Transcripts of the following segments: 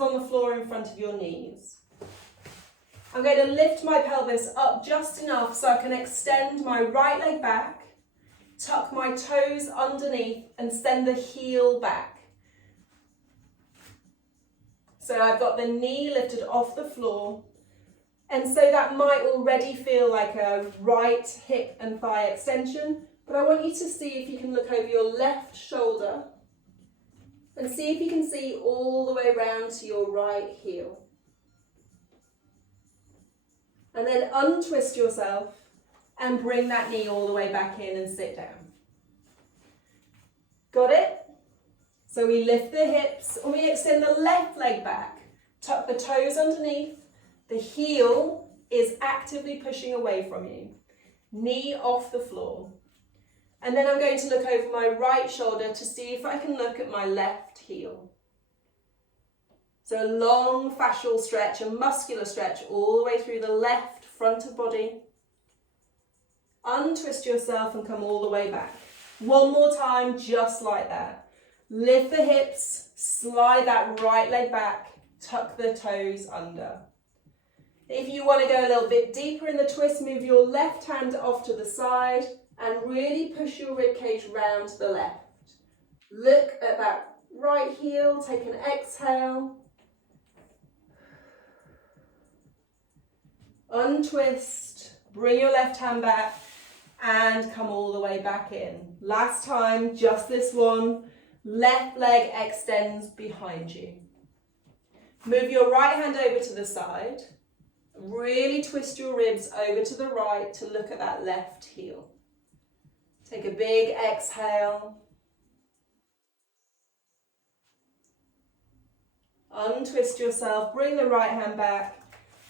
hands on the floor in front of your knees. I'm going to lift my pelvis up just enough so I can extend my right leg back, tuck my toes underneath and send the heel back. So I've got the knee lifted off the floor, and so that might already feel like a right hip and thigh extension, but I want you to see if you can look over your left shoulder and see if you can see all the way around to your right heel. And then untwist yourself and bring that knee all the way back in and sit down. Got it? So we lift the hips and we extend the left leg back. Tuck the toes underneath. The heel is actively pushing away from you. Knee off the floor. And then I'm going to look over my right shoulder to see if I can look at my left heel. So a long fascial stretch, a muscular stretch all the way through the left front of body. Untwist yourself and come all the way back. One more time, just like that. Lift the hips, slide that right leg back, tuck the toes under. If you want to go a little bit deeper in the twist, move your left hand off to the side and really push your ribcage round to the left. Look at that right heel, take an exhale. Untwist, bring your left hand back and come all the way back in. Last time, just this one. Left leg extends behind you. Move your right hand over to the side. Really twist your ribs over to the right to look at that left heel. Take a big exhale. Untwist yourself, bring the right hand back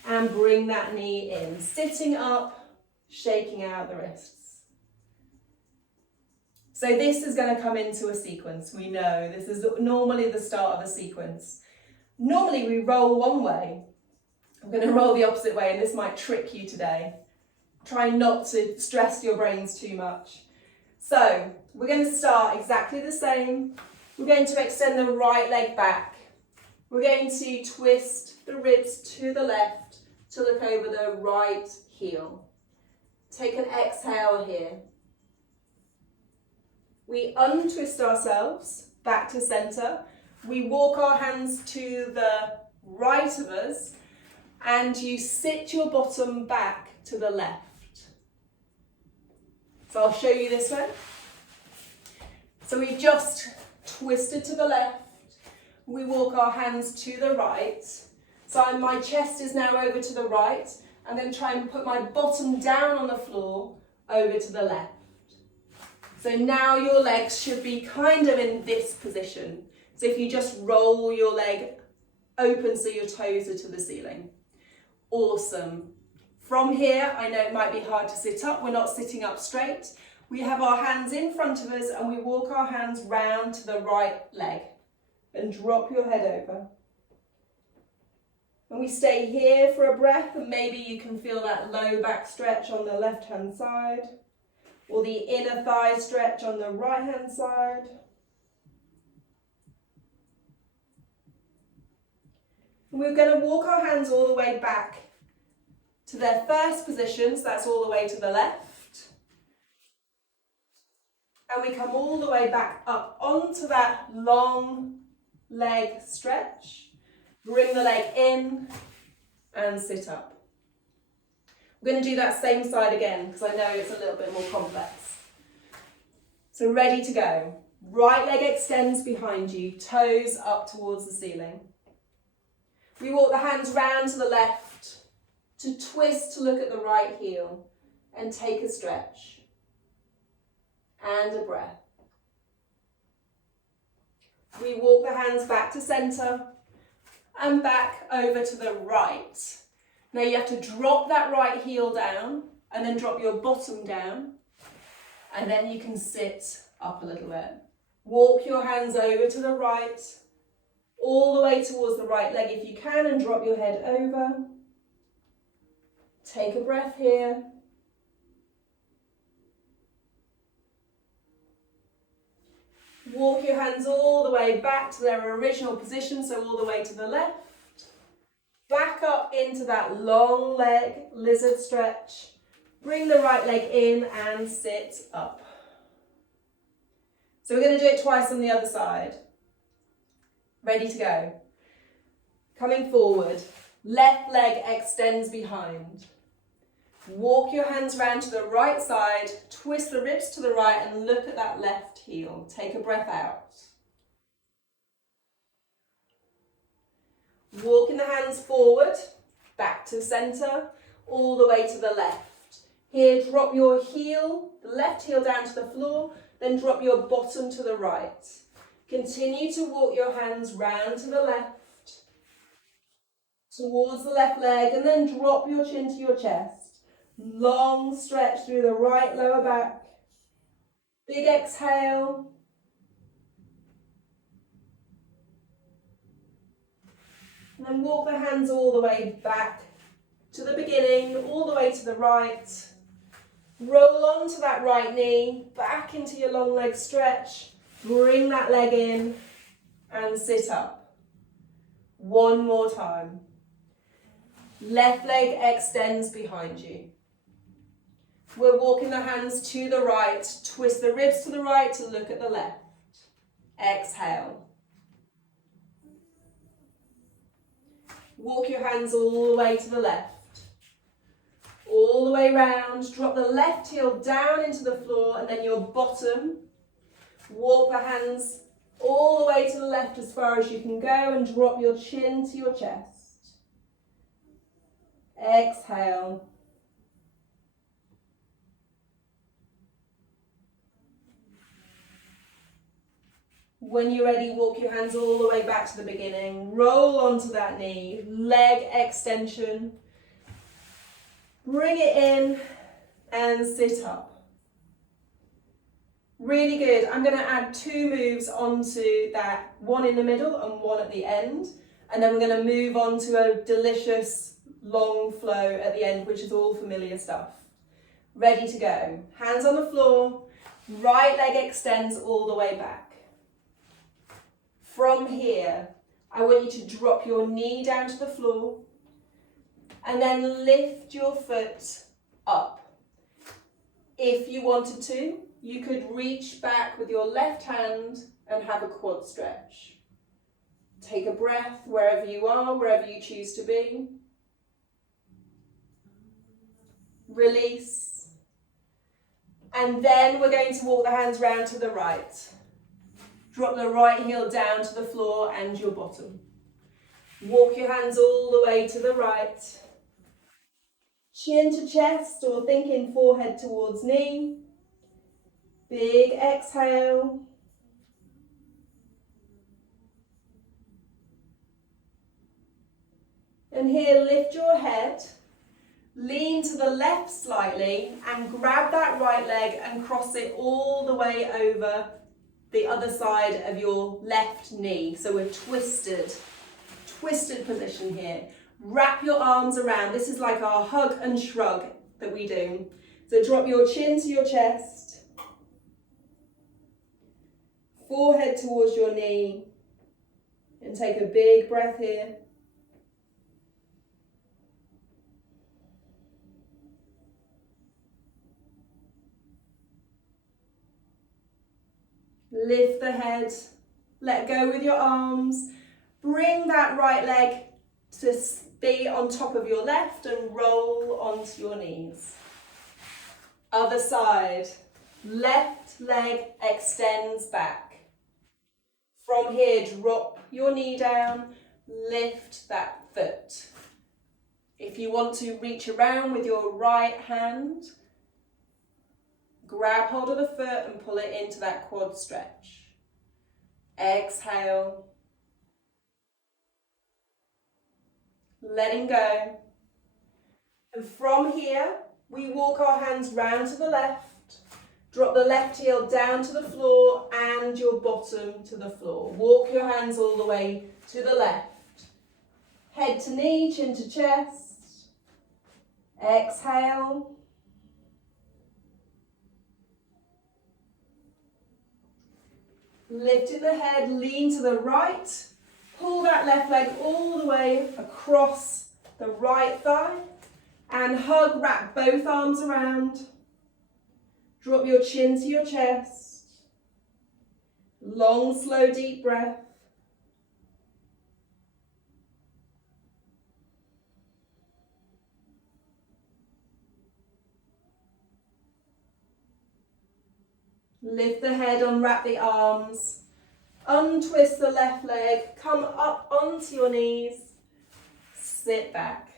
and bring that knee in. Sitting up, shaking out the wrists. So this is going to come into a sequence. We know this is normally the start of a sequence. Normally we roll one way. I'm going to roll the opposite way, and this might trick you today. Try not to stress your brains too much. So we're going to start exactly the same. We're going to extend the right leg back. We're going to twist the ribs to the left to look over the right heel. Take an exhale here. We untwist ourselves back to center. We walk our hands to the right of us, and you sit your bottom back to the left. So I'll show you this one. So we've just twisted to the left. We walk our hands to the right. So my chest is now over to the right. I'm going to try and put my bottom down on the floor over to the left. So now your legs should be kind of in this position. So if you just roll your leg open so your toes are to the ceiling. Awesome. From here, I know it might be hard to sit up. We're not sitting up straight. We have our hands in front of us and we walk our hands round to the right leg and drop your head over. And we stay here for a breath, and maybe you can feel that low back stretch on the left hand side or the inner thigh stretch on the right hand side. And we're going to walk our hands all the way back to their first position, so that's all the way to the left. And we come all the way back up onto that long leg stretch. Bring the leg in and sit up. We're going to do that same side again because I know it's a little bit more complex. So ready to go. Right leg extends behind you, toes up towards the ceiling. We walk the hands round to the left to twist to look at the right heel and take a stretch and a breath. We walk the hands back to center and back over to the right. Now you have to drop that right heel down and then drop your bottom down, and then you can sit up a little bit. Walk your hands over to the right, all the way towards the right leg if you can, and drop your head over. Take a breath here. Walk your hands all the way back to their original position, so all the way to the left. Back up into that long leg lizard stretch. Bring the right leg in and sit up. So we're going to do it twice on the other side. Ready to go. Coming forward, left leg extends behind. Walk your hands round to the right side, twist the ribs to the right and look at that left heel. Take a breath out. Walking the hands forward, back to centre, all the way to the left. Here, drop your heel, the left heel down to the floor, then drop your bottom to the right. Continue to walk your hands round to the left, towards the left leg, and then drop your chin to your chest. Long stretch through the right lower back. Big exhale. And then walk the hands all the way back to the beginning, all the way to the right. Roll onto that right knee, back into your long leg stretch. Bring that leg in and sit up. One more time. Left leg extends behind you. We're walking the hands to the right. Twist the ribs to the right to look at the left. Exhale. Walk your hands all the way to the left. All the way round. Drop the left heel down into the floor and then your bottom. Walk the hands all the way to the left as far as you can go and drop your chin to your chest. Exhale. When you're ready, walk your hands all the way back to the beginning. Roll onto that knee, leg extension. Bring it in and sit up. Really good. I'm going to add 2 moves onto that, one in the middle and one at the end. And then we're going to move on to a delicious long flow at the end, which is all familiar stuff. Ready to go. Hands on the floor. Right leg extends all the way back. From here, I want you to drop your knee down to the floor and then lift your foot up. If you wanted to, you could reach back with your left hand and have a quad stretch. Take a breath wherever you are, wherever you choose to be. Release. And then we're going to walk the hands round to the right. Drop the right heel down to the floor and your bottom. Walk your hands all the way to the right. Chin to chest or thinking forehead towards knee. Big exhale. And here, lift your head. Lean to the left slightly and grab that right leg and cross it all the way over the other side of your left knee. So we're twisted position here. Wrap your arms around. This is like our hug and shrug that we do. So drop your chin to your chest. Forehead towards your knee. And take a big breath here. Lift the head, let go with your arms. Bring that right leg to be on top of your left and roll onto your knees. Other side, left leg extends back. From here, drop your knee down, lift that foot. If you want to reach around with your right hand, grab hold of the foot and pull it into that quad stretch. Exhale. Letting go. And from here, we walk our hands round to the left. Drop the left heel down to the floor and your bottom to the floor. Walk your hands all the way to the left. Head to knee, chin to chest. Exhale. Lifting the head, lean to the right. Pull that left leg all the way across the right thigh. And hug, wrap both arms around. Drop your chin to your chest. Long, slow, deep breath. Lift the head, unwrap the arms. Untwist the left leg. Come up onto your knees. Sit back.